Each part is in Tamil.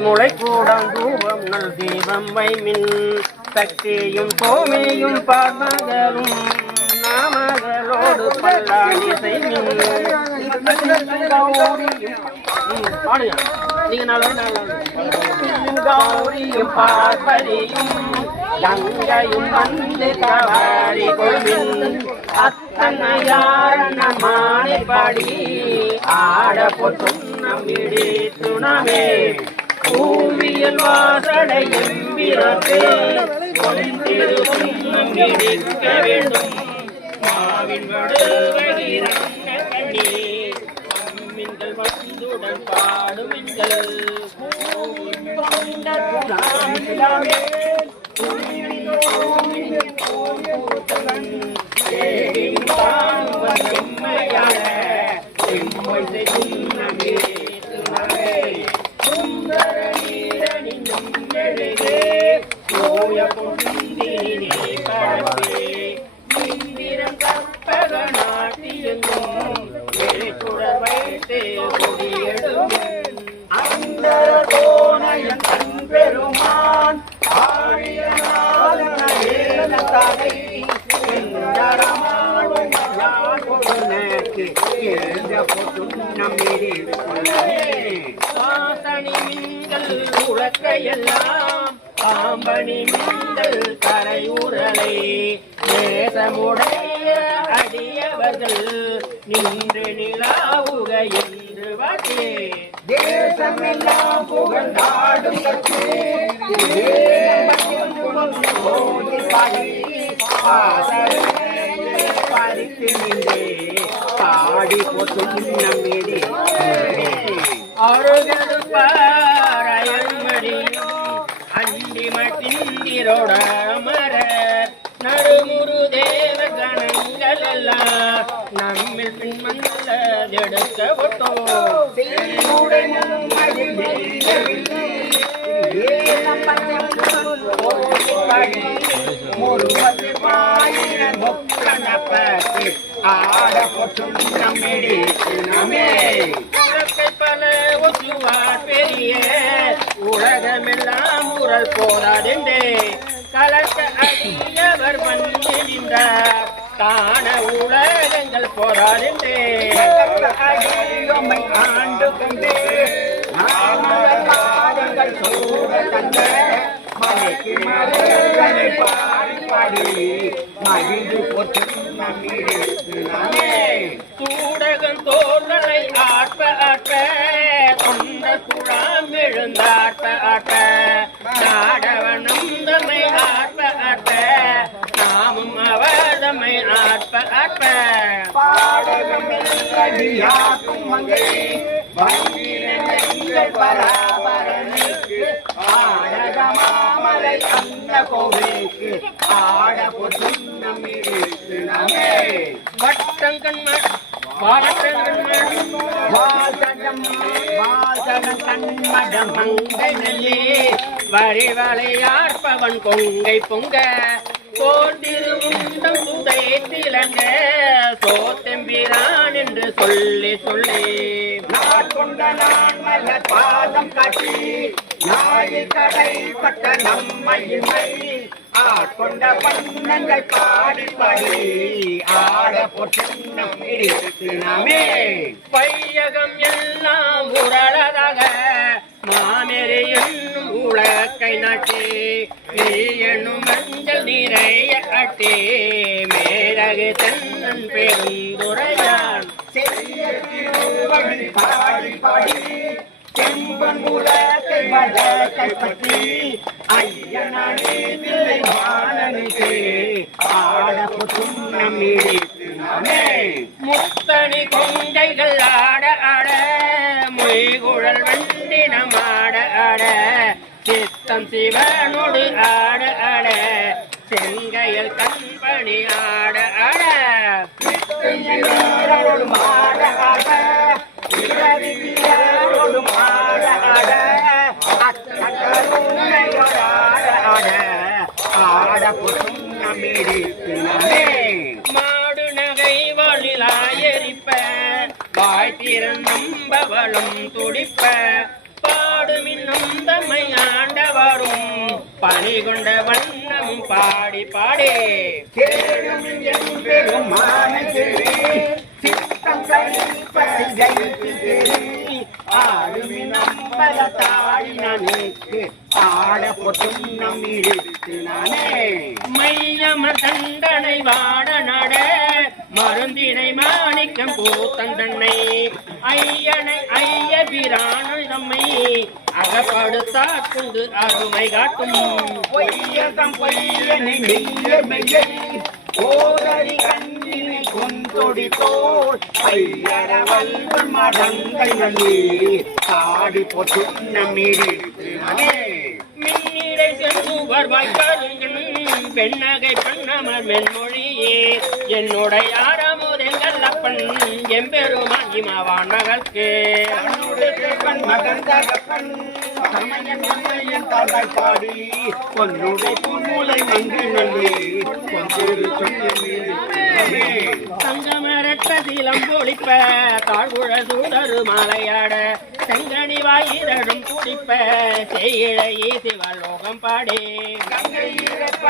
முளை கூடம் தூபம் நல் தீபம் வைமின் சக்தியும் கோமையும் பார்மகளும் நாமகளோடு பல்லாடி செய்மின். பாடுங்க. நீங்க நல்லா கௌரியும் பார்வதியும் கங்கையும் வந்து கவாரி கொள்வின் அத்தனையாரண மாலைப்படி ஆட பொட்டும் நம்மிடி துணமே பூமியில் வாசடை எம்பிரத்தே கொண்டிருக்கும் நம்மிடிக்க வேண்டும் மாவின் கண்ணி வந்துடன் பாடுமின்கள் அந்த கோணையன் பெரும் தகை எந்தரமாடும் யாழ் கொடுனக்கு எழுந்த பொட்டும் நம்மிடே வாசனி மிங்கள் உலக்கையெல்லாம் பாம்பணி மிங்கள் கரை உரலை தேசமுடைய அடியவர்கள் நின்று நிலாவுக என்று வகே தேசமெல்லாம் புகழ்ந்தாடும் பறித்து நின்றே பாடி போட்டும் நம்மிடே அருகடுப்பாரயன்மடியும் அண்டிமட்டிந்திரோட அமர நடுமுரு தேவ கணங்கள் எல்லாம் நம்மில் பின்மல்ல எடுக்க ஆட பொட்டும் நம்மிடே நமே பல ஒற்றுவார் பெரிய உலகமெல்லாம் உரல் கலக்க அடியவர் உலகங்கள் அடியம்மை ஆண்டு கண்டே மலைக்கு மலைகளை பாடி பாடி மகிழ்ந்து போற்றும் நம்மிடே நாமே ஆட்ட ஆட்ட தொண்ட குழாம் எழுந்தாட்ட ஆட்ட. ஆட்ட ஆட்ட நாமும் அவதமை ஆட்ட ஆட்ட. மங்கை ஆடக மாமலை அந்த ஆட பொட்டும் நம்மிருக்கு நமே வட்டங்கண்ம வாசகன் கொங்கை பொங்க. போட்டிருமுண்டம் புதை திலங்க. சோத்தெம்பிரான் என்று சொல்லி சொல்லி. நான் கொண்ட நான் மலர் பாதம் காட்டி. நாயில் கடைப்பட்ட நம்மையின்மை ஆட்கொண்ட வண்ணங்கள் பாடி பாடி. ஆட பொன்னம் இடித்து நாமே. பையகம் எல்லாம் உரளதாக. மாமெரி என்னும் உலக்கை நாட்டே. நீ என்னும் மஞ்சள் நிறைய கட்டே மேலகு தென்னன் பெருந்துரையான் செய்ய பாடி பாடி. செம்பன் உலகை வழக்கை பற்றி ஐயனே தில்லை வாழனுக்கு ஆட பொட்டும் நாமே. முத்தணி கொங்கைகள் ஆட ஆட மொய்குழல் வண்டினம் ஆட ஆட சித்தம் சிவனோடு ஆட ஆட செங்கையல் கண்பணி ஆட ஆட. திறன் நம்பவளும் துடி ஒழிப்ப பாடுமின்னும் தம்மை ஆண்டவரும் பணி கொண்ட வண்ணமும் பாடி பாடே. பெருமானே சித்தம் கழிப்பது ஜெயிக்கிறே ஆளுமின் அம்பல தாழினனுக்கு ஆட பொட்டும் நம்மிருத்தினானே மையமர் தண்டனை வாட நட மருந்தினை மாணிக்கம் பூத்தந்தன்னை ஐயனை ஐய பிரானை தம்மை அகப்படுத்தா கொண்டு அருமை காட்டும். பொய்யதம் பொய்யனை மெய்ய மெய்யை ஓதறி கண்ணினை கொந்தொடி போல். பையர வல்வன் மடங்கை நல்லி ஆடி பொட்டும் நம்மிருத்தினானே மின்னிடை செல்லுவர் வாய்க்காருங்கன் பெண்ணகை பண்ணமர் மென்மொழியே என்னுடைய ஆரமுதெங்கள் அப்பன் எம்பெருமான் இமவான் தேவன் மகன் தகப்பன் தாழ்வாய் பாடி பொன்னுடை பூமூலை மங்கி நல்லி. பொந்திரு சொல்லி சங்கமரட்ட சீலம் பொழிப்ப தாழ்வுழ சூடரு மாலையாட செங்கனி வாயிரடும் குடிப்ப செய்யிழ ஈசிவல் லோகம் பாடே. கங்கை இறப்ப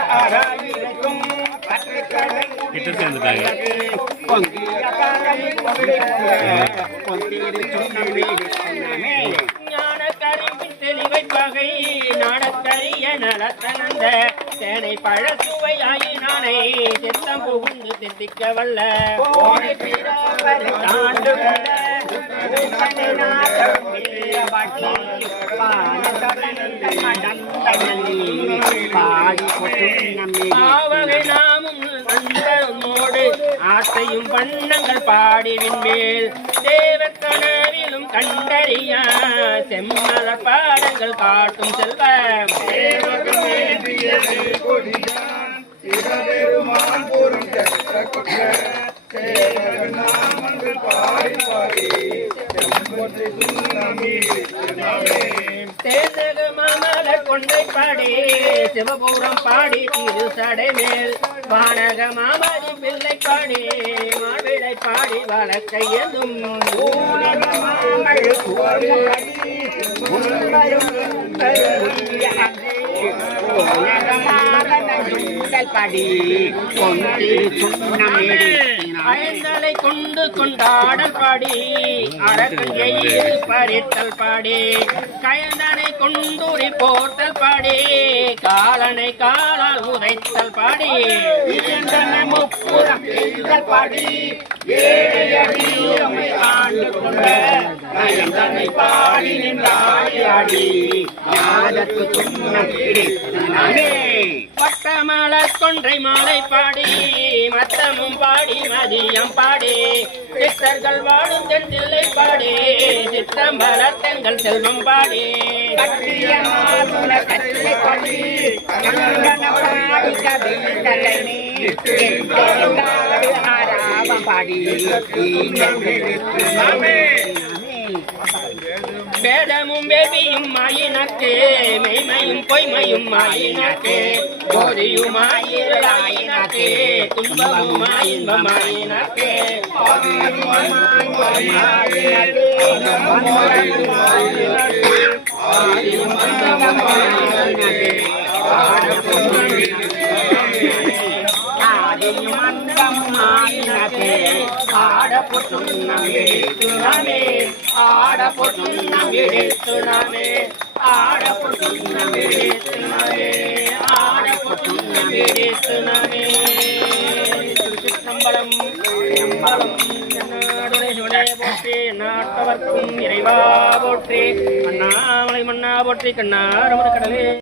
கிட்ட சேர்ந்துட்டாங்க. பொங்கிய காலை பொங்கிய பொந்திரு சொல்லி ஞான கரும்பின் தெளிவை பகை நாடக்கரிய நலத்தனந்த தேனை பழசுவை ஆயினானை சித்தம் புகுந்து சித்திக்க வல்ல. தாண்டு பாடி கொட்டும் நாமும் ஆசையும் வண்ணங்கள் பாடிவின் மேல். தேவர் கனவிலும் கண்டறியா செம்மல பாடங்கள் காட்டும் செல்வம். தேசக மாமல கொண்டை பாடி சிவபுரம் பாடி திரு சடை மேல் வானக பிள்ளை பாடி மாவிளை பாடி வழக்கை எதும் படி. கொண்டிரு சுண்ணமிடு அயந்தலை கொண்டு கொண்டாடல் பாடி அடக்கங்கையில் பறித்தல் பாடி கயந்தனை கொண்டுரி போர்த்தல் பாடி காலனை காலால் உதைத்தல் பாடி இரண்டனை முப்புறம் எய்தல் ஆண்டு கொண்ட பாடி நின்றாடி ஆடி பட்டமலர் கொன்றை மாலை பாடி மத்தமும் பாடி மதியம் பாடி. சித்தர்கள் வாடும் தென்தில்லை பாடி சித்தம்பலர் தெங்கள் செல்வம் பாடி. பாடி கவிழ்ந்தலை நீ எங்கெங்காடு ஆராவம் பாடி நாமே வேதமும் வேதியும் மாயினக்கு மெய்மையும் பொய்மையும் மாயினக்கு போதியும் ஆயிரலாயினக்கு துன்பமும் திருச்சிற்றம்பலம். அம்பலம் சிவனே போற்றி நாட்டவர்க்கும் இறைவா போற்றி. அண்ணாமலை மன்னா போற்றி கண்ணாரமர கடலே.